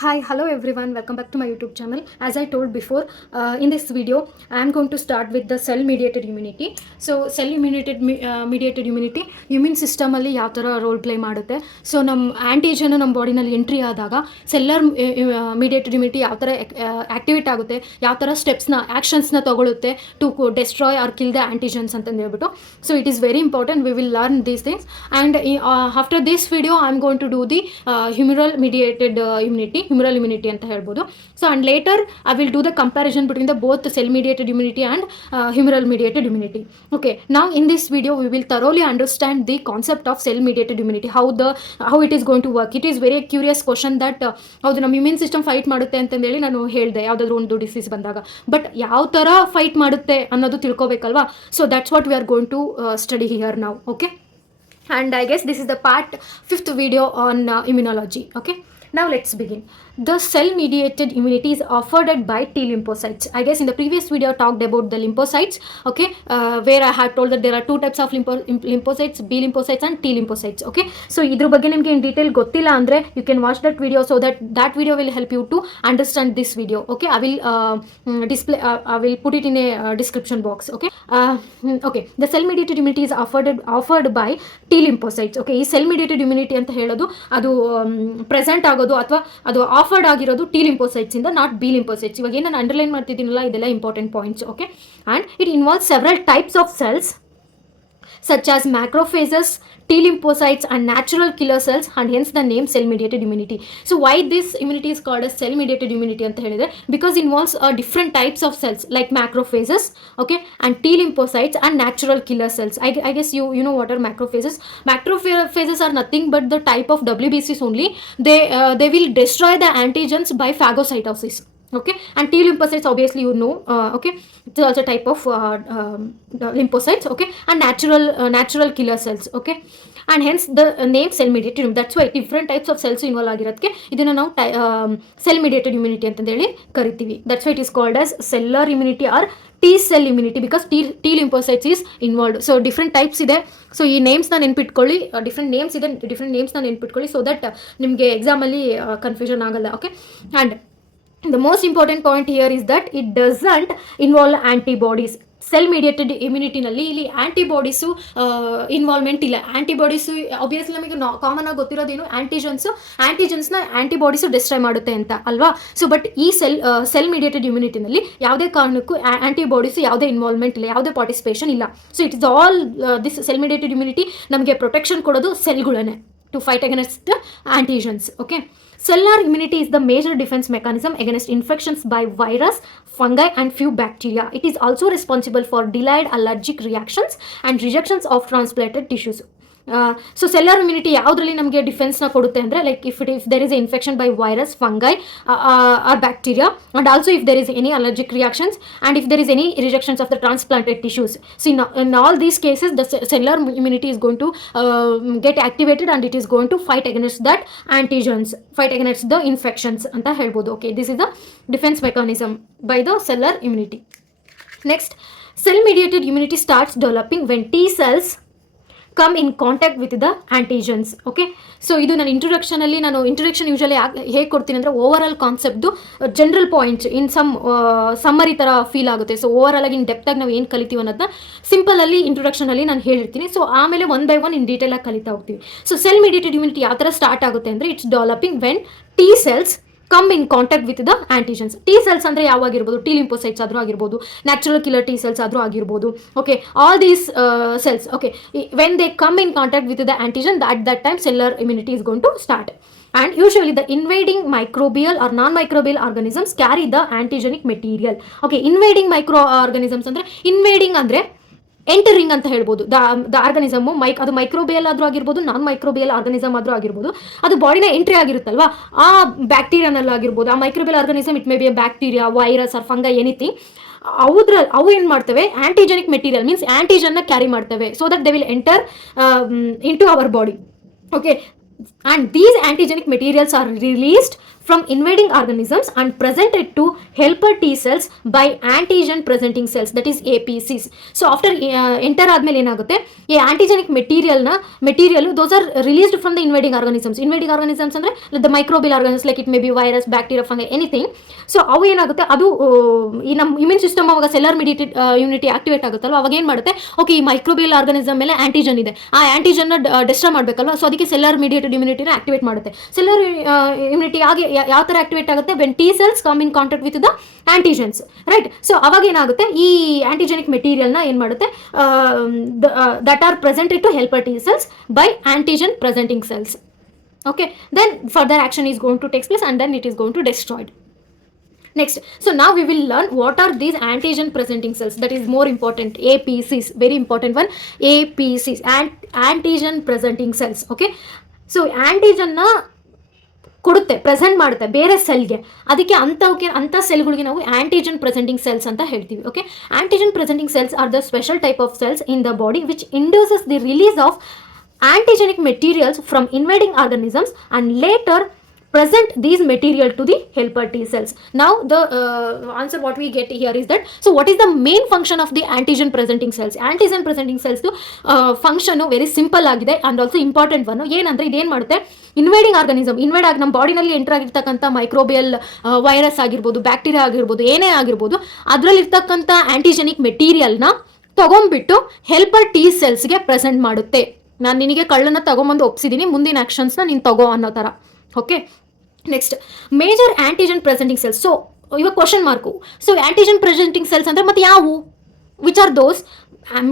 Hi, hello everyone, welcome back to my YouTube channel. As I told before, in this video, I am going to start with the cell mediated immunity. So, cell mediated immunity, immune system ಅಲ್ಲಿ ಯಾವ ಥರ role play ಮಾಡುತ್ತೆ. So ನಮ್ಮ antigen ನಮ್ಮ ಬಾಡಿನಲ್ಲಿ entry ಆದಾಗ cellular mediated immunity ಯಾವ ಥರ ಆ್ಯಕ್ಟಿವೇಟ್ ಆಗುತ್ತೆ, ಯಾವ ಥರ ಆ್ಯಕ್ಷನ್ಸ್ನ ತಗೊಳುತ್ತೆ to destroy or kill the antigens ಅಂತಂದು ಹೇಳ್ಬಿಟ್ಟು. So it is very important, we will learn these things and after this video I am going to do the humoral immunity ಅಂತ ಹೇಳ್ಬೋದು. So and later I will do the comparison between the both cell mediated immunity and humoral mediated immunity. Okay, now in this video we will thoroughly understand the concept of cell mediated immunity, how it is going to work. It is very curious question that ಹೌದು ನಮ್ಮ immune system fight ಮಾಡುತ್ತೆ ಅಂತಂದೇಳಿ ನಾನು ಹೇಳಿದೆ ಯಾವುದಾದ್ರೂ ಒಂದು disease ಬಂದಾಗ, but ಯಾವ ಥರ ಫೈಟ್ ಮಾಡುತ್ತೆ ಅನ್ನೋದು ತಿಳ್ಕೊಬೇಕಲ್ವಾ. So that's what we are going to study here ನಾವು. Okay, and I guess this is the fifth video on immunology. Okay, now let's begin. The cell mediated immunity is offered by T lymphocytes. I guess in the previous video I talked about the lymphocytes. Okay, where I had told that there are two types of lymphocytes, B lymphocytes and T lymphocytes. Okay, so idru ಬಗ್ಗೆ ನಿಮಗೆ in detail ಗೊತ್ತಿಲ್ಲ ಅಂದ್ರೆ you can watch that video, so that video will help you to understand this video. Okay, I will I will put it in a description box. Okay, okay, the cell mediated immunity is offered by T lymphocytes. Okay, ಈ cell mediated immunity ಅಂತ ಹೇಳೋದು ಅದು present ಆಗೋದು ಅಥವಾ ಅದು offered ಆಗಿರೋದು T lymphocytes ಇಂದ, not be lymphocytes. ಇವಾಗ ಏನು ನಾನು ಅಂಡರ್ಲೈನ್ ಮಾಡ್ತಿದ್ದೀನಲ್ಲ, ಇದೆಲ್ಲ important points. Okay, and it involve several types of cells such as macrophages, T lymphocytes and natural killer cells, and hence the name cell mediated immunity. So why this immunity is called as cell mediated immunity anta helidre, because it involves different types of cells like macrophages, okay, and T lymphocytes and natural killer cells. I guess you know what are macrophages. Macrophages are nothing but the type of WBCs only. They will destroy the antigens by phagocytosis. Okay, and T lymphocytes obviously you know. Okay, it's also type of lymphocytes. Okay, and natural killer cells. Okay, and hence the name cell mediated. That's why different types of cells involve ಆಗಿರೋದಕ್ಕೆ ಇದನ್ನ ನಾವು cell mediated immunity ಅಂತ ಹೇಳಿ ಕರಿತೀವಿ. That's why it is called as cellular immunity or T cell immunity, because T lymphocytes is involved. So different types ಇದೆ. So ಈ ನೇಮ್ಸ್ನ ನೆನ್ಪಿಟ್ಕೊಳ್ಳಿ, different ನೇಮ್ಸ್ನ ನೆನ್ಪಿಟ್ಕೊಳ್ಳಿ, so that ನಿಮಗೆ ಎಕ್ಸಾಮಲ್ಲಿ ಕನ್ಫ್ಯೂಷನ್ ಆಗಲ್ಲ. Okay, and the most important point here is that it doesn't involve antibodies. Cell mediated ಇಮ್ಯುನಿಟಿನಲ್ಲಿ ಇಲ್ಲಿ antibodies involvement ಇಲ್ಲ. ಆ್ಯಂಟಿಬಾಡೀಸು ಆಬ್ವಿಯಸ್ಲಿ ನಮಗೆ ಕಾಮನ್ ಆಗಿ ಗೊತ್ತಿರೋದೇನು, ಆ್ಯಂಟಿಜನ್ಸ್ನ ಆ್ಯಂಟಿಬಾಡೀಸು ಡಿಸ್ಟ್ರಾಯ್ ಮಾಡುತ್ತೆ ಅಂತ ಅಲ್ವಾ. ಸೊ ಬಟ್ ಈ ಸೆಲ್ ಮಿಡಿಯೇಟೆಡ್ ಇಮ್ಯುನಿಟಿನಲ್ಲಿ ಯಾವುದೇ ಕಾರಣಕ್ಕೂ ಆ್ಯಂಟಿಬಾಡೀಸು ಯಾವುದೇ ಇನ್ವಾಲ್ವ್ಮೆಂಟ್ ಇಲ್ಲ, ಯಾವುದೇ ಪಾರ್ಟಿಸಿಪೇಷನ್ ಇಲ್ಲ. So it is all this cell mediated immunity ನಮಗೆ ಪ್ರೊಟೆಕ್ಷನ್ ಕೊಡೋದು ಸೆಲ್ಗಳನ್ನೇ to fight against antigens. Okay, cellular immunity is the major defense mechanism against infections by virus, fungi and few bacteria. It is also responsible for delayed allergic reactions and rejections of transplanted tissues. So cellular immunity ಯಾವುದರಲ್ಲಿ ನಮಗೆ ಡಿಫೆನ್ಸ್ನ ಕೊಡುತ್ತೆ ಅಂದರೆ, like if there is a infection by virus, fungi or bacteria, and also if there is any allergic reactions and if there is any rejections of the transplanted tissues. So in all these cases the cellular immunity is going to get activated and it is going to fight against that antigens, fight against the infections ಅಂತ ಹೇಳ್ಬೋದು. Okay, this is the defense mechanism by the cellular immunity. Next, cell mediated immunity starts developing when T cells come in contact with the antigens. Okay, so ಇದು ನಾನು introduction usually ಹೇಗೆ ಕೊಡ್ತೀನಿ ಅಂದರೆ, over all concept general points in summary ಥರ feel ಆಗುತ್ತೆ. So over all ಆಗಿ ಇನ್ ಡೆಪ್ತಾಗಿ ನಾವು ಏನು ಕಲಿತೀವಿ ಅನ್ನೋದನ್ನ ಸಿಂಪಲಲ್ಲಿ ಇಂಟ್ರೊಡಕ್ಷನಲ್ಲಿ ನಾನು ಹೇಳಿರ್ತೀನಿ. ಸೊ ಆಮೇಲೆ ಒನ್ ಬೈ ಒನ್ ಇನ್ ಡೀಟೇಲಾಗಿ ಕಲಿತಾ ಹೋಗ್ತೀವಿ. ಸೊ ಸೆಲ್ ಮಿಡಿಯೇಟೆಡ್ ಇಮ್ಯುನಿಟಿ ಯಾವ ಥರ ಸ್ಟಾರ್ಟ್ ಆಗುತ್ತೆ ಅಂದರೆ, it's developing when T cells come in contact with the antigens. T cells ಅಂದರೆ ಯಾವಾಗಿರ್ಬೋದು, ಟಿ ಲಿಂಪೋಸೈಟ್ಸ್ ಆದರೂ ಆಗಿರ್ಬೋದು, ನ್ಯಾಚುರಲ್ ಕಿಲ್ಲರ್ ಟಿ ಸೆಲ್ಸ್ ಆದರೂ ಆಗಿರ್ಬೋದು. Okay, all these cells. Okay, when they come in contact with the antigen, at that time cellular immunity is going to start. And usually the invading microbial or non-microbial organisms carry the antigenic material. Okay, invading microorganisms ಅಂದರೆ, invading ಅಂದರೆ entering ಅಂತ ಹೇಳ್ಬೋದು. The ಆರ್ಗನಿಸಮು ಅದು microbial ಆದರೂ ಆಗಿರ್ಬೋದು, ನಾನ್ microbial organism ಆದರೂ ಆಗಿರ್ಬೋದು, ಅದು ಬಾಡಿನ ಎಂಟ್ರಿ ಆಗಿರುತ್ತಲ್ವಾ, ಆ ಬ್ಯಾಕ್ಟೀರಿಯಾನಲ್ಲಿ ಆಗಿರ್ಬೋದು, ಆ microbial organism, it may be a bacteria, virus or fungi, anything. ಅವು ಏನು ಮಾಡ್ತವೆ, ಆ್ಯಂಟಿಜೆನಿಕ್ ಮೆಟೀರಿಯಲ್ ಮೀನ್ಸ್ ಆ್ಯಂಟಿಜನ್ನ ಕ್ಯಾರಿ ಮಾಡ್ತವೆ, so that they will enter into our body. Okay, and these antigenic materials are released from invading organisms and presented to helper T cells by antigen presenting cells, that is APCs. So after enter ಆದ್ಮೇಲೆ ಏನಾಗುತ್ತೆ, ಈ antigenic material those are released from the invading organisms. Invading organisms ಅಂದ್ರೆ the microbial organisms, like it may be virus, bacteria, fungi, anything. So ಅವು ಏನಾಗುತ್ತೆ, ಅದು ಈ ನಮ್ಮ immune system ಅವಾಗ ಸೆಲ್ಲರ್ ಮಿಡಿಯೇಟೆಡ್ ಇಮ್ಯುನಿಟಿ ಆಕ್ಟಿವೇಟ್ ಆಗುತ್ತಲ್ವ, ಅವಾಗ ಏನು ಮಾಡುತ್ತೆ, ಓಕೆ ಈ ಮೈಕ್ರೋಬಿಯಲ್ ಆರ್ಗಾನಿಸಮ್ ಮೇಲೆ ಆಂಟಿಜನ್ ಇದೆ, ಆ ಆಂಟಿಜನ್ ಡಿಸ್ಟ್ರಾಯ್ ಮಾಡಬೇಕಲ್ವ, ಸೊ ಅದಕ್ಕೆ ಸೆಲ್ಲರ್ ಮಿಡಿಯೇಟೆಡ್ ಇಮ್ಯುನಿಟಿನ ಆಕ್ಟಿವೇಟ್ ಮಾಡುತ್ತೆ. ಸೆಲ್ಲರ್ ಇಮ್ಯುನಿಟಿ ಆಗಿ ಯಾವ ಥರ ಆಕ್ಟಿವೇಟ್ ಆಗುತ್ತೆ, when T cells come in contact with the antigens, right. So ಅವಾಗ ಏನಾಗುತ್ತೆ, ಈ ಆಂಟಿಜೆನಿಕ್ ಮೆಟೀರಿಯಲ್ನ ಏನು ಮಾಡುತ್ತೆ, that are presented to helper T cells by antigen presenting cells. Okay, then further action is going to take place and then it is going to destroyed. Next, so now we will learn what are these antigen presenting cells, that is more important, APCs, very important one, APCs, antigen presenting cells. Okay, so antigen na ಕೊಡುತ್ತೆ, present ಮಾಡುತ್ತೆ ಬೇರೆ ಸೆಲ್ಗೆ, ಅದಕ್ಕೆ ಅಂಥ ಸೆಲ್ಗಳಿಗೆ ನಾವು antigen presenting cells ಅಂತ ಹೇಳ್ತೀವಿ. Okay, antigen presenting cells are the special type of cells in the body which induces the release of antigenic materials from invading organisms and later present these material to the helper T cells. Now the answer what we get here is that, so what is the main function of the antigen presenting cells? Antigen presenting cells function very simple agide and also important one. ಏನಂದ್ರೆ ಇದೇನು ಮಾಡುತ್ತೆ, invading organism, ನಮ್ಮ ಬಾಡಿನಲ್ಲಿ enter ಆಗಿರ್ತಕ್ಕಂಥ microbial virus ಆಗಿರ್ಬೋದು, bacteria ಆಗಿರ್ಬೋದು, ಏನೇ ಆಗಿರ್ಬೋದು, ಅದರಲ್ಲಿರ್ತಕ್ಕಂಥ antigenic ಮೆಟೀರಿಯಲ್ನ ತಗೊಂಡ್ಬಿಟ್ಟು ಹೆಲ್ಪರ್ ಟಿ ಸೆಲ್ಸ್ಗೆ ಪ್ರೆಸೆಂಟ್ ಮಾಡುತ್ತೆ. ನಾನು ನಿನಗೆ ಕಳ್ಳನ್ನ ತಗೊಂಬಂದು ಒಪ್ಸಿದ್ದೀನಿ, ಮುಂದಿನ ಆ್ಯಕ್ಷನ್ಸ್ನ ನೀನು ತಗೋ ಅನ್ನೋ ಥರ. Okay, next major antigen presenting cells. So ಇವಾಗ question mark. So antigen presenting cells ಅಂದರೆ ಮತ್ತೆ ಯಾವುವು? Which are those?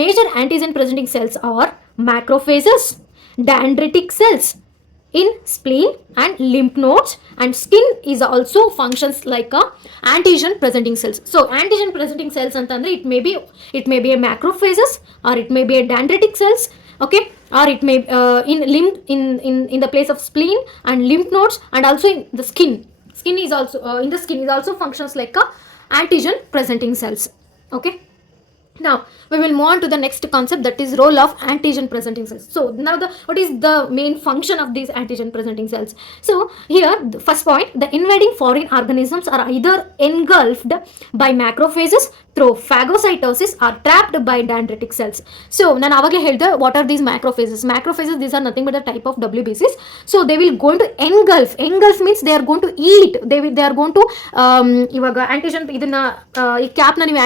Major antigen presenting cells are macrophages, dendritic cells in spleen and lymph nodes, and skin is also functions like a antigen presenting cells. So antigen presenting cells antandre it may be a macrophages, or it may be a dendritic cells, okay, or it may in the place of spleen and lymph nodes, and also in the skin is also in the skin is also functions like a antigen presenting cells. Okay, now we will move on to the next concept, that is role of antigen presenting cells. So now what is the main function of these antigen presenting cells? So here the first point, the invading foreign organisms are either engulfed by macrophages through phagocytosis or trapped by dendritic cells. So ನಾನು ಅವಾಗಲೇ ಹೇಳಿದೆ, what are these macrophages? These are nothing but a type of WBCs. So they will going to engulf means they are going to eat, they are going to ಇವಾಗ antigen ಇದನ್ನ ಈ ಕ್ಯಾಪ್ನ ನೀವು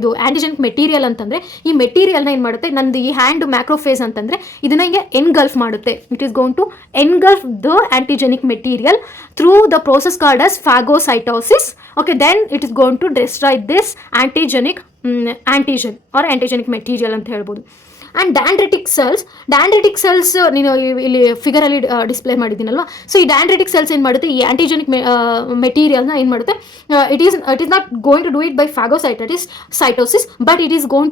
ಇದು antigen material ಅಂತಂದ್ರೆ, ಈ ಮೆಟೀರಿಯಲ್ನ ಏನು ಮಾಡುತ್ತೆ, ನಂದು ಈ ಹ್ಯಾಂಡ್ ಮ್ಯಾಕ್ರೋಫೇಸ್ ಅಂತಂದ್ರೆ ಇದನ್ನ ಹಿಂಗೆ ಎನ್ಗಲ್ಫ್ ಮಾಡುತ್ತೆ. It is going to engulf the antigenic material through the process called as phagocytosis. Okay, then it is going to destroy this antigen or antigenic material ಅಂತ ಹೇಳ್ಬೋದು. ಆ್ಯಂಡ್ ಡ್ಯಾಂಡ್ರಿಟಿಕ್ ಸೆಲ್ಸ್ ನೀನು ಇಲ್ಲಿ ಫಿಗರಲ್ಲಿ ಡಿಸ್ಪ್ಲೇ ಮಾಡಿದ್ದೀನಲ್ವಾ. ಸೊ ಈ ಡ್ಯಾಂಡ್ರಿಟಿಕ್ cells ಏನು ಮಾಡುತ್ತೆ, ಈ antigenic ಮೆಟೀರಿಯಲ್ನ ಏನು ಮಾಡುತ್ತೆ, it is not going to do it by phagocytosis, but it is going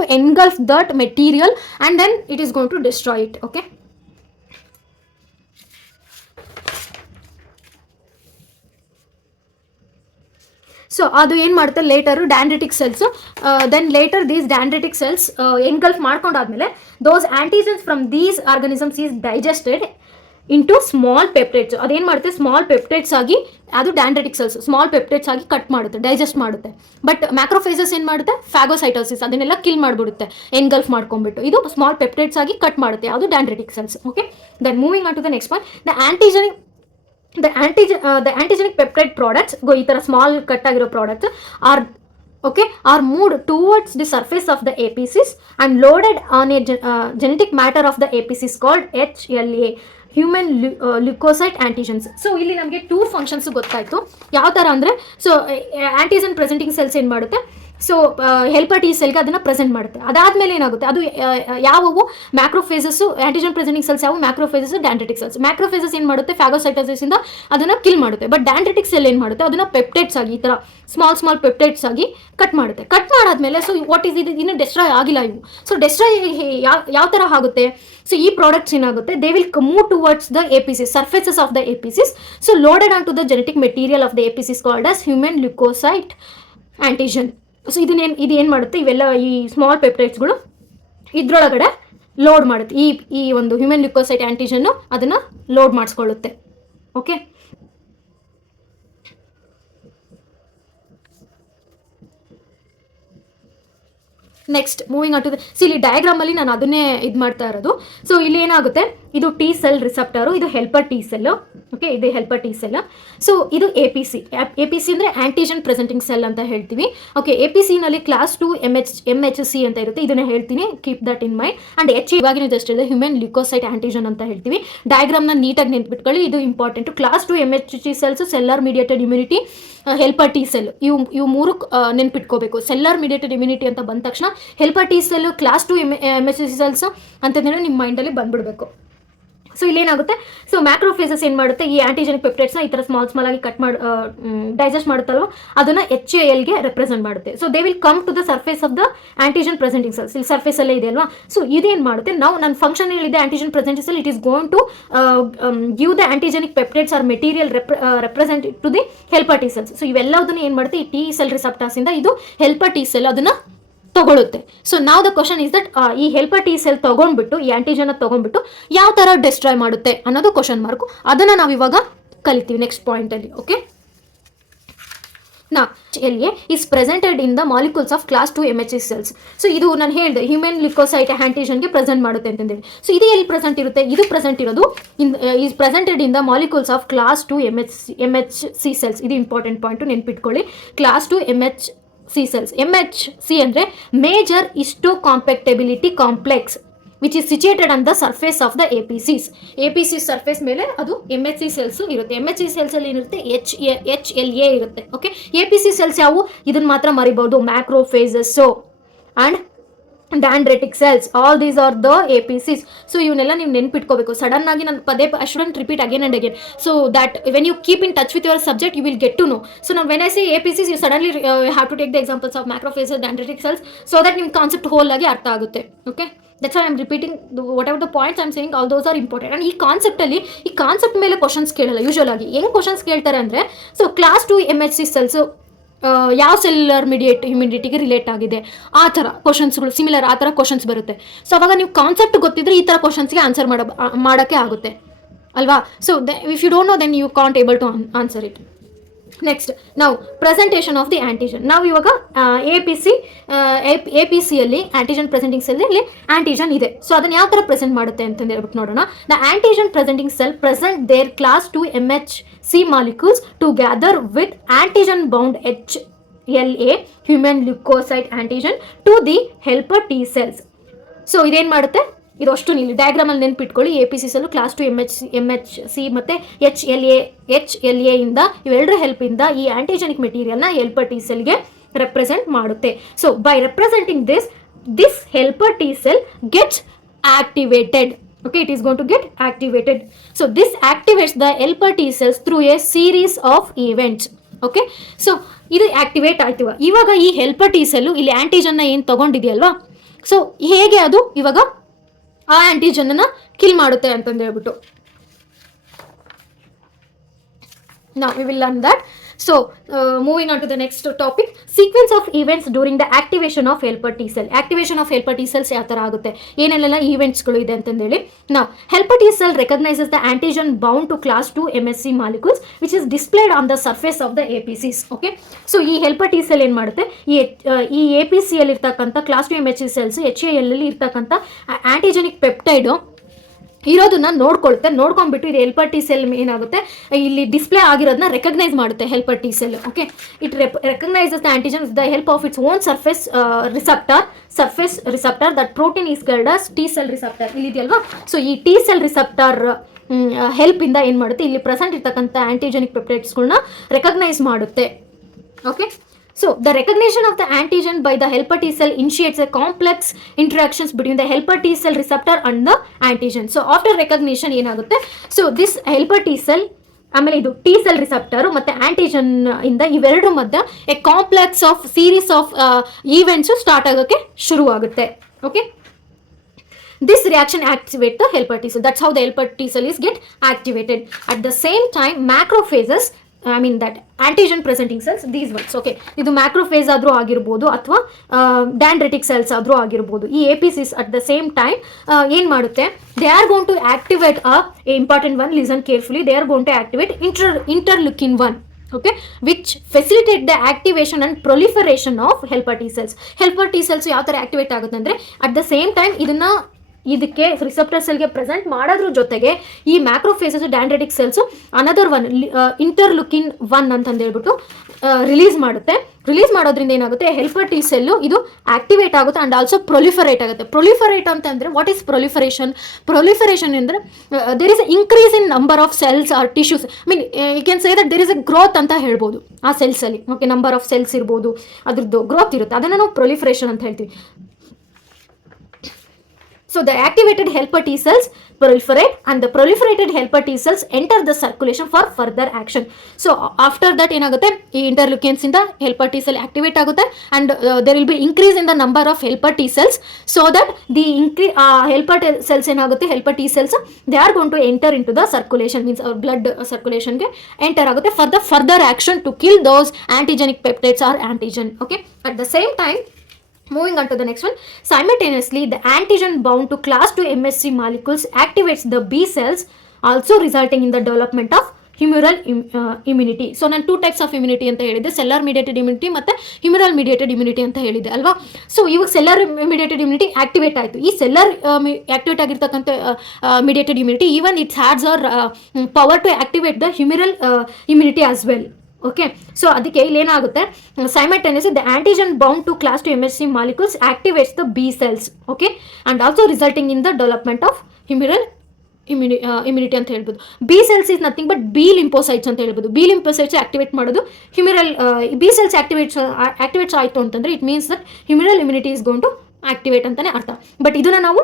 to engulf that material and then it is going to destroy it. Okay, so ಅದು ಏನು ಮಾಡುತ್ತೆ later dendritic cells, then later these dendritic cells engulf ಮಾಡ್ಕೊಂಡಾದ್ಮೇಲೆ those antigens from these organisms is digested into small peptides. ಅದೇನು ಮಾಡುತ್ತೆ, small ಪೆಪ್ಟೈಡ್ಸ್ ಆಗಿ, ಅದು dendritic cells small ಪೆಪ್ಟೈಡ್ಸ್ ಆಗಿ cut ಮಾಡುತ್ತೆ, ಡೈಜೆಸ್ಟ್ ಮಾಡುತ್ತೆ. ಬಟ್ ಮ್ಯಾಕ್ರೋಫೇಸಸ್ ಏನು ಮಾಡುತ್ತೆ, ಫ್ಯಾಗೋಸೈಟೋಸಿಸ್ ಅದನ್ನೆಲ್ಲ ಕಿಲ್ ಮಾಡಿಬಿಡುತ್ತೆ ಎನ್ಗಲ್ಫ್ ಮಾಡ್ಕೊಂಡ್ಬಿಟ್ಟು. ಇದು ಸ್ಮಾಲ್ ಪೆಪ್ಟೈಡ್ಸ್ ಆಗಿ ಕಟ್ ಮಾಡುತ್ತೆ, ಅದು dendritic cells. Okay, then moving on to the next point, the antigenic peptide products ಈ ಥರ ಸ್ಮಾಲ್ ಕಟ್ ಆಗಿರೋ products are moved towards the surface of the APCs and loaded on a genetic matter of the APCs called HLA, human leukocyte antigens. So ಇಲ್ಲಿ ನಮಗೆ 2 functions ಗೊತ್ತಾಯಿತು. ಯಾವ ಥರ ಅಂದರೆ, so antigen presenting cells ಏನು ಮಾಡುತ್ತೆ, so helper T ಸೆಲ್ಗೆ ಅದನ್ನು present ಮಾಡುತ್ತೆ. ಅದಾದಮೇಲೆ ಏನಾಗುತ್ತೆ, ಅದು ಯಾವುವು ಮ್ಯಾಕ್ರೋಫೇಸಸ್ಸು, ಆಂಟಿಜನ್ ಪ್ರೆಸೆಂಟಿಂಗ್ ಸೆಲ್ಸ್ ಯಾವ ಮ್ಯಾಕ್ರೋಫೇಸಸ್, ಡ್ಯಾಂಡ್ರಿಟಿಕ್ ಸೆಲ್ಸ್. ಮ್ಯಾಕ್ರೋಫೇಸಸ್ ಏನು ಮಾಡುತ್ತೆ, ಫ್ಯಾಗೋಸೈಟೋಸಿಸಿಂದ ಅದನ್ನು ಕಿಲ್ ಮಾಡುತ್ತೆ. ಬಟ್ ಡ್ಯಾಂಡ್ರಿಟಿಕ್ ಸೆಲ್ ಏನು ಮಾಡುತ್ತೆ, ಅದನ್ನು ಪೆಪ್ಟೈಡ್ಸ್ ಆಗಿ, ಈ ಥರ ಸ್ಮಾಲ್ ಪೆಪ್ಟೈಡ್ಸ್ ಆಗಿ ಕಟ್ ಮಾಡುತ್ತೆ. ಕಟ್ ಮಾಡಾದ್ಮೇಲೆ ಸೊ ವಾಟ್ ಈಸ್ ಇದು, ಇನ್ನೂ ಡೆಸ್ಟ್ರಾಯ್ ಆಗಿಲ್ಲ ಇವು. ಸೊ ಡೆಸ್ಟ್ರಾಯ್ ಯಾವ ಥರ ಆಗುತ್ತೆ, ಸೊ ಈ ಪ್ರಾಡಕ್ಟ್ಸ್ ಏನಾಗುತ್ತೆ, they will move towards the APCs, surfaces of the APCs. So loaded on to the genetic material of the APCs called as human leukocyte antigen. ಸೊ ಇದೇನು ಮಾಡುತ್ತೆ, ಇವೆಲ್ಲ ಈ ಸ್ಮಾಲ್ ಪೆಪ್ಟೈಡ್ಸ್ಗಳು ಇದ್ರೊಳಗಡೆ ಲೋಡ್ ಮಾಡುತ್ತೆ, ಈ ಒಂದು ಹ್ಯೂಮನ್ ಲ್ಯೂಕೋಸೈಟ್ ಆ್ಯಂಟಿಜನ್ನು ಅದನ್ನು ಲೋಡ್ ಮಾಡಿಸ್ಕೊಳ್ಳುತ್ತೆ. Okay, next moving on to ಇಲ್ಲಿ ಡಯಾಗ್ರಾಮ್ ಅಲ್ಲಿ ನಾನು ಅದನ್ನೇ ಇದು ಮಾಡ್ತಾ ಇರೋದು. ಸೊ ಇಲ್ಲಿ ಏನಾಗುತ್ತೆ, ಇದು ಟಿ ಸೆಲ್ ರಿಸೆಪ್ಟರ್, ಇದು ಹೆಲ್ಪರ್ ಟಿ ಸೆಲ್. ಓಕೆ, ಇದು ಹೆಲ್ಪರ್ ಟಿ ಸೆಲ್. ಸೊ ಇದು ಎ ಪಿ ಸಿ ಅಂದರೆ ಆಂಟಿಜನ್ ಪ್ರೆಸೆಂಟಿಂಗ್ ಸೆಲ್ ಅಂತ ಹೇಳ್ತೀವಿ. ಓಕೆ, ಎ ಪಿ ಸಿ ನಲ್ಲಿ ಕ್ಲಾಸ್ 2 ಎಮ್ ಎಚ್ ಸಿ ಅಂತ ಇರುತ್ತೆ, ಇದನ್ನ ಹೇಳ್ತೀನಿ, keep that in mind. And H ಇವಾಗಿನ ಜಸ್ಟ್ ಇದೆ ಹ್ಯೂಮನ್ ಲ್ಯೂಕೋಸೈಟ್ ಆಂಟಿಜನ್ ಅಂತ ಹೇಳ್ತೀವಿ. ಡಯಾಗ್ರಾಮ್ನ ನೀಟಾಗಿ ನೆನ್ಪಿಟ್ಕೊಳ್ಳಿ, ಇದು important. Class 2 M H C cells, cellular mediated immunity, helper T cell, ಇವು ಮೂರು ನೆನ್ಪಿಟ್ಕೋಬೇಕು. ಸೆಲ್ಲರ್ ಮೀಡಿಯೇಟೆಡ್ ಇಮ್ಯುನಿಟಿ ಅಂತ ಬಂದ ತಕ್ಷಣ helper T cell, class 2 M H C cells ಅಂತಂದ್ರೆ ನಿಮ್ಮ ಮೈಂಡಲ್ಲಿ ಬಂದ್ಬಿಡಬೇಕು. ಸೊ ಇಲ್ಲೇನಾಗುತ್ತೆ, ಸೊ ಮ್ಯಾಕ್ರೋಫೇಸಸ್ ಏನು ಮಾಡುತ್ತೆ, ಈ ಆಂಟಿಜೆನಿಕ್ ಪೆಪ್ಟೈಡ್ಸ್ನ ಈ ಥರ ಸ್ಮಾಲ್ ಆಗಿ ಕಟ್ ಮಾಡಿ ಡೈಜೆಸ್ಟ್ ಮಾಡುತ್ತಲ್ವ, ಅದನ್ನು ಎಚ್ ಎ ಎಲ್ಗೆ ರೆಪ್ರೆಸೆಂಟ್ ಮಾಡುತ್ತೆ. So they will come to the surface of the antigen presenting cells. ಇಲ್ಲಿ ಸರ್ಫೇಸ್ ಅಲ್ಲೇ ಇದೆ ಅಲ್ವಾ. ಸೊ ಇದೇನು ಮಾಡುತ್ತೆ, ನಾವು ನನ್ನ ಫಂಕ್ಷನ್ ಹೇಳಿದೆ antigen presenting cell, it is going to give the antigenic peptides or material represent to the helper T cells. So ಇವೆಲ್ಲದನ್ನು ಏನು ಮಾಡುತ್ತೆ, ಈ ಟಿ ಸೆಲ್ ರಿಸೆಪ್ಟರ್ಸ್ ಇಂದ ಇದು ಹೆಲ್ಪರ್ ಟಿ ಸೆಲ್ ಅದನ್ನ ತಗೊಳುತ್ತೆ. ಸೊ ನಾವು ದ ಕ್ವಶನ್ ಇಸ್ ದಟ್ ಈ ಹೆಲ್ಪರ್ ಟಿ ಸೆಲ್ ತಗೊಂಡ್ಬಿಟ್ಟು, ಈ ಆಂಟಿಜನ್ ತಗೊಂಡ್ಬಿಟ್ಟು ಯಾವ ತರ ಡಿಸ್ಟ್ರಾಯ್ ಮಾಡುತ್ತೆ ಅನ್ನೋದು ಕ್ವಶನ್ ಮಾರ್ಕು. ಅದನ್ನ ನಾವು ಇವಾಗ ಕಲಿತೀವಿ ನೆಕ್ಸ್ಟ್ ಪಾಯಿಂಟ್ ಅಲ್ಲಿ. ಓಕೆ, ನಾ ಎಲ್ಲಿ is presented in the molecules of class 2 M H C cells. So ಇದು ನಾನು ಹೇಳಿದೆ ಹ್ಯೂಮನ್ ಲಿಕೋಸೈಟ್ ಆಂಟಿಜನ್ಗೆ ಪ್ರೆಸೆಂಟ್ ಮಾಡುತ್ತೆ ಅಂತಂದೇಳಿ. ಸೊ ಇದು ಎಲ್ಲಿ ಪ್ರೆಸೆಂಟ್ ಇರುತ್ತೆ, ಇದು ಪ್ರೆಸೆಂಟ್ ಇರೋದು is presented in the molecules of class 2 M H C cells. ಇದು ಇಂಪಾರ್ಟೆಂಟ್ ಪಾಯಿಂಟ್, ನೆನ್ಪಿಟ್ಕೊಳ್ಳಿ. Class 2 M H C cells. M H C ಅಂದರೆ major histocompatibility complex which is situated on the surface of the APCs. APC surface ಮೇಲೆ ಅದು M H C cells ಇರುತ್ತೆ. M H C cells ಅಲ್ಲಿ ಏನಿರುತ್ತೆ, H L A ಇರುತ್ತೆ. Okay, A P C cells ಯಾವುವು, ಇದನ್ನ ಮಾತ್ರ ಮರಿಬಹುದು, ಮ್ಯಾಕ್ರೋಫೇಸಸ್ and dendritic cells, all these are the APCs. so ಇವನ್ನೆಲ್ಲ ನೀವು ನೆನ್ಪಿಟ್ಕೋಬೇಕು. ಸಡನ್ ಆಗಿ ನಾನು ಪದೇ I shouldn't repeat again and again, so that when you keep in touch with your subject you will get to know. so now when I say APCs you suddenly have to take the examples of macrophages, dendritic cells, so that ನಿಮ್ಮ concept hole ಆಗಿ ಅರ್ಥ ಆಗುತ್ತೆ. Okay, that's why I'm repeating whatever the points I'm saying, all those are important. and ಈ concept ಮೇಲೆ questions ಕೇಳಲ್ಲ usual ಆಗಿ. ಹೆಂಗ್ questions ಕೇಳ್ತಾರೆ ಅಂದ್ರೆ, so class 2 M H C cells ಯಾವ ಸೆಲ್ಯುಲರ್ ಇಮ್ಯುನಿಟಿಗೆ ರಿಲೇಟ್ ಆಗಿದೆ, ಆ ಥರ ಕ್ವಶನ್ಸ್ಗಳು ಸಿಮಿಲರ್, ಆ ಥರ ಕ್ವಶನ್ಸ್ ಬರುತ್ತೆ. ಸೊ ಅವಾಗ ನೀವು ಕಾನ್ಸೆಪ್ಟ್ ಗೊತ್ತಿದ್ರೆ ಈ ಥರ ಕ್ವಶನ್ಸ್ಗೆ ಆನ್ಸರ್ ಮಾಡೋಕ್ಕೆ ಆಗುತ್ತೆ ಅಲ್ವಾ. So if you don't know then you can't able to answer it. Next ನಾವು ಪ್ರೆಸೆಂಟೇಷನ್ ಆಫ್ ದಿ ಆಂಟಿಜನ್. ನಾವು ಇವಾಗ ಎ ಪಿ ಸಿಯಲ್ಲಿ ಆಂಟಿಜನ್ ಪ್ರೆಸೆಂಟಿಂಗ್ ಸೆಲ್ಲಲ್ಲಿ ಆಂಟಿಜನ್ ಇದೆ. ಸೊ ಅದನ್ನು ಯಾವ ಥರ ಪ್ರೆಸೆಂಟ್ ಮಾಡುತ್ತೆ ಅಂತಂದು ಹೇಳ್ಬಿಟ್ಟು ನೋಡೋಣ. The antigen presenting cell present their class 2 M H C molecules together with antigen bound H L A human leukocyte antigen to the helper T cells. So ಇದೇನು ಮಾಡುತ್ತೆ, ಇದು ಅಷ್ಟು ನೀವು ಡಯಾಗ್ರಾಮಲ್ಲಿ ನೆನ್ಪಿಟ್ಕೊಳ್ಳಿ. A P C cell class 2 M H C ಮತ್ತು H L A ಇಂದ ಇವೆರಡರ ಹೆಲ್ಪಿಂದ ಈ ಆಂಟಿಜೆನಿಕ್ ಮೆಟೀರಿಯಲ್ನ ಹೆಲ್ಪರ್ ಟಿ ಸೆಲ್ಗೆ ರೆಪ್ರೆಸೆಂಟ್ ಮಾಡುತ್ತೆ. So by representing this helper T cell gets activated. Okay, it is going to get activated. So this activates the helper T cells through a series of events. Okay, so ಇದು activate ಆಯ್ತು. ಇವಾಗ ಈ helper T cell ಇಲ್ಲಿ ಆಂಟಿಜನ್ನ ಏನು ತಗೊಂಡಿದೆಯಲ್ವಾ, so ಹೇಗೆ ಅದು ಇವಾಗ ಆ ಆಂಟಿಜನ್ನ ಕಿಲ್ ಮಾಡುತ್ತೆ ಅಂತಂದು ಹೇಳ್ಬಿಟ್ಟು now we will learn that. So moving on to the next topic, sequence of events during the activation of helper T cell. activation of helper T cells ಯಾವ ಥರ ಆಗುತ್ತೆ, ಏನೆಲ್ಲ ಈವೆಂಟ್ಸ್ಗಳು ಇದೆ ಅಂತಂದೇಳಿ. ನಾವು helper T cell recognizes the antigen bound to class 2 MSC molecules which is displayed on the surface of the APCs. okay, so ಈ helper T cell ಏನು ಮಾಡುತ್ತೆ, ಈ APC ಅಲ್ಲಿ ಇರ್ತಕ್ಕಂಥ ಕ್ಲಾಸ್ 2 MSC cells HAL ಅಲ್ಲಿ ಇರ್ತಕ್ಕಂಥ ಆಂಟಿಜೆನಿಕ್ ಪೆಪ್ಟೈಡ್ ಇರೋದನ್ನ ನೋಡ್ಕೊಳುತ್ತೆ. ನೋಡ್ಕೊಂಡ್ಬಿಟ್ಟು ಇದು ಹೆಲ್ಪರ್ ಟಿ ಸೆಲ್ ಏನಾಗುತ್ತೆ, ಇಲ್ಲಿ ಡಿಸ್ಪ್ಲೇ ಆಗಿರೋದನ್ನ ರೆಕಗ್ನೈಸ್ ಮಾಡುತ್ತೆ helper T cell. Okay, it recognizes the antigen with the help of its own surface receptor that protein is called as T cell receptor. ಇಲ್ಲಿದೆಯಲ್ವಾ, so ಈ T cell receptor help ಇಂದ ಏನು ಮಾಡುತ್ತೆ, ಇಲ್ಲಿ present ಇರ್ತಕ್ಕಂಥ antigenic ಪೆಪ್ಟೈಡ್ಸ್ಗಳನ್ನ recognize ಮಾಡುತ್ತೆ. Okay, so the recognition of the antigen by the helper T cell initiates a complex interactions between the helper T cell receptor and the antigen. So after recognition ಏನಾಗುತ್ತೆ, so this helper T cell ಆಮೇಲೆ ಇದು T cell receptor ಮತ್ತೆ antigen ಇಂದ ಇವೆರಡು ಮಧ್ಯೆ A complex of series of events start ಆಗೋಕ್ಕೆ ಶುರು ಆಗುತ್ತೆ. Okay, this reaction activates the helper T cell. That's how the helper T cell is get activated. At the same time macrophages, I mean that antigen presenting cells, these ones. okay, ಇದು ಮ್ಯಾಕ್ರೋಫೇಸ್ ಆದರೂ ಆಗಿರ್ಬೋದು ಅಥವಾ ಡ್ಯಾಂಡ್ರೆಟಿಕ್ cells ಆದರೂ ಆಗಿರ್ಬೋದು. ಈ A P Cs at the same time ಏನು ಮಾಡುತ್ತೆ, they are gonna activate important one, listen carefully, they are gonna activate interleukin 1. okay, which facilitate the activation and proliferation of helper T cells. helper T cells ಯಾವ ಥರ activate ಆಗುತ್ತೆ ಅಂದರೆ at the same time ಇದಕ್ಕೆ receptor ಸೆಲ್ಗೆ present ಮಾಡೋದ್ರ ಜೊತೆಗೆ ಈ macrophages dendritic cells another one interleukin 1 ಅಂತಂದು ಹೇಳ್ಬಿಟ್ಟು ರಿಲೀಸ್ ಮಾಡೋದ್ರಿಂದ ಏನಾಗುತ್ತೆ ಹೆಲ್ಪರ್ ಟಿ ಸೆಲ್ಲು ಇದು ಆಕ್ಟಿವೇಟ್ ಆಗುತ್ತೆ ಆ್ಯಂಡ್ ಆಲ್ಸೋ ಪ್ರೊಲಿಫರೇಟ್ ಆಗುತ್ತೆ. ಪ್ರೊಲಿಫರೇಟ್ ಅಂತಂದರೆ ವಾಟ್ ಈಸ್ ಪ್ರೊಲಿಫರೇಷನ್ ಅಂದರೆ there is increase in number of cells or tissues mean you can say that there is a growth ಅಂತ ಹೇಳ್ಬೋದು ಆ ಸೆಲ್ಸಲ್ಲಿ. ಓಕೆ, ನಂಬರ್ ಆಫ್ ಸೆಲ್ಸ್ ಇರ್ಬೋದು, ಅದ್ರದ್ದು ಗ್ರೋತ್ ಇರುತ್ತೆ, ಅದನ್ನು ನಾವು ಪ್ರೊಲಿಫರೇಷನ್ ಅಂತ ಹೇಳ್ತೀವಿ. So the activated helper T cells proliferate and the proliferated helper T cells enter the circulation for further action. So after that ಏನಾಗುತ್ತೆ ಈ interleukins ಇಂದ helper T cell activate ಆಗುತ್ತೆ and there will be increase in the number of helper T cells so that the helper cells ಏನಾಗುತ್ತೆ helper T cells they are going to enter into the circulation, means our blood circulation ಗೆ enter ಆಗುತ್ತೆ for the further action to kill those antigenic peptides or antigen. Okay, at the same time, moving on to the next one, simultaneously the antigen bound to class 2 MHC molecules activates the B cells, also resulting in the development of humoral immunity. So ನಾನು 2 types of immunity ಅಂತ ಹೇಳಿದ್ದೆ, seller mediated immunity ಮತ್ತು humoral mediated immunity ಅಂತ ಹೇಳಿದ್ದೆ ಅಲ್ವಾ. So ಇವಾಗ seller mediated immunity activate ಆಯಿತು. ಈ ಸೆಲ್ಲರ್ ಆಕ್ಟಿವೇಟ್ ಆಗಿರ್ತಕ್ಕಂಥ mediated immunity even it has a power to activate the humoral immunity as well. Okay, so ಅದಕ್ಕೆ ಇಲ್ಲಿ ಏನಾಗುತ್ತೆ simultaneously the antigen bound to class 2 MHC molecules activates the B cells. Okay, and also resulting in the development of humoral immunity ಅಂತ ಹೇಳ್ಬೋದು. B cells is nothing but B lymphocytes ಅಂತ ಹೇಳ್ಬೋದು. B lymphocytes activate ಮಾಡೋದು ಹ್ಯುಮರಲ್ B cells activates ಆಯಿತು ಅಂತಂದರೆ it means that humoral immunity is going to activate ಅಂತಲೇ ಅರ್ಥ. But ಇದನ್ನು ನಾವು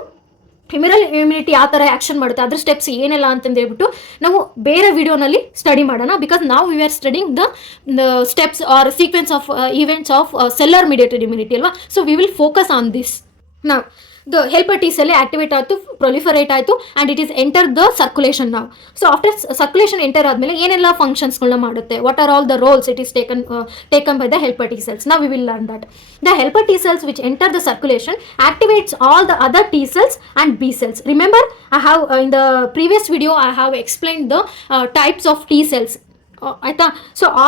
ಹ್ಯುಮರಲ್ ಇಮ್ಯುನಿಟಿ ಯಾವ ಥರ ಆ್ಯಕ್ಷನ್ ಮಾಡುತ್ತೆ, ಅದ್ರ ಸ್ಟೆಪ್ಸ್ ಏನೆಲ್ಲ ಅಂತಂದು ಹೇಳ್ಬಿಟ್ಟು ನಾವು ಬೇರೆ ವಿಡಿಯೋನಲ್ಲಿ ಸ್ಟಡಿ ಮಾಡೋಣ. ಬಿಕಾಸ್ ನಾವು we are studying the steps or sequence of events of cellular mediated immunity ಅಲ್ವಾ. So we will focus on this. ನಾವು the helper T cell activate ಆಯಿತು, ಪ್ರೊಲಿಫರೇಟ್ ಆಯಿತು and it is enter the circulation ನಾವು. So after circulation enter ಆದಮೇಲೆ ಏನೆಲ್ಲ ಫಂಕ್ಷನ್ಸ್ಗಳನ್ನ ಮಾಡುತ್ತೆ, what are all the roles it is taken by the helper T cells. ನಾವು we will learn that. The helper T cells which enter the circulation activates all the other T cells and B cells. Remember, I have in the previous video I have explained the types of T cells. ಆಯಿತಾ. So ಆ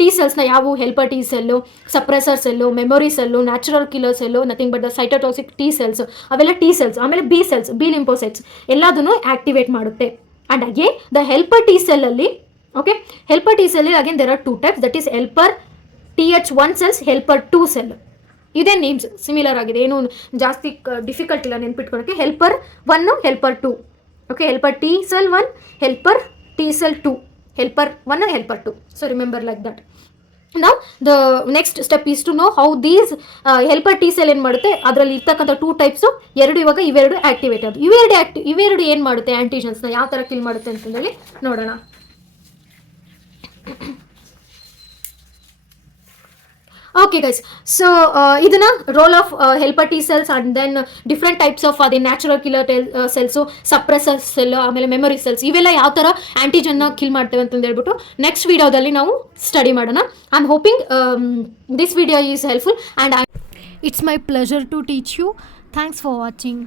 T ಸೆಲ್ಸ್ನ ಯಾವುವು helper T cell, suppressor cell, memory cell, natural killer cell, nothing but the cytotoxic T cells, ಅವೆಲ್ಲ T cells. ಆಮೇಲೆ B cells, B lymphocytes ಎಲ್ಲದನ್ನು activate ಮಾಡುತ್ತೆ. And again the helper T ಸೆಲ್ಲಲ್ಲಿ, okay, helper T ಸೆಲ್ಲಲ್ಲಿ again there are 2 types, that is helper TH1 cells, helper 2 cell. ಇದೇ names similar ಆಗಿದೆ, ಏನು ಜಾಸ್ತಿ ಡಿಫಿಕಲ್ಟ್ ಇಲ್ಲ ನೆನ್ಪಿಟ್ಕೊಳ್ಳೋಕ್ಕೆ. Helper 1, helper 2. Okay, helper T cell 1, helper T cell 2, helper 1 and helper 2. So remember like that. Now the next step is to know how these helper T cell ಏನು ಮಾಡುತ್ತೆ, ಅದರಲ್ಲಿ ಇರ್ತಕ್ಕಂಥ 2 types ಇವೆರಡು ಆಕ್ಟಿವೇಟ್ ಆಗೋದು. ಇವೆರಡು ಏನು ಮಾಡುತ್ತೆ, ಆಂಟಿಜನ್ಸ್ನ ಯಾವ ಥರ ಕಿಲ್ ಮಾಡುತ್ತೆ ಅಂತಂದೇಳಿ ನೋಡೋಣ. ಓಕೆ ಗೈಸ್, ಸೊ ಇದನ್ನ role of helper T cells and then different types of ಅದೇ natural killer cells, suppressor cell, ಆಮೇಲೆ ಮೆಮೊರಿ ಸೆಲ್ಸ್, ಇವೆಲ್ಲ ಯಾವ ಥರ ಆ್ಯಂಟಿಜನ್ನ ಕಿಲ್ ಮಾಡ್ತೇವೆ ಅಂತಂದು ಹೇಳ್ಬಿಟ್ಟು ನೆಕ್ಸ್ಟ್ ವಿಡಿಯೋದಲ್ಲಿ ನಾವು ಸ್ಟಡಿ ಮಾಡೋಣ. I am hoping this video is helpful and it's my pleasure to teach you. Thanks for watching.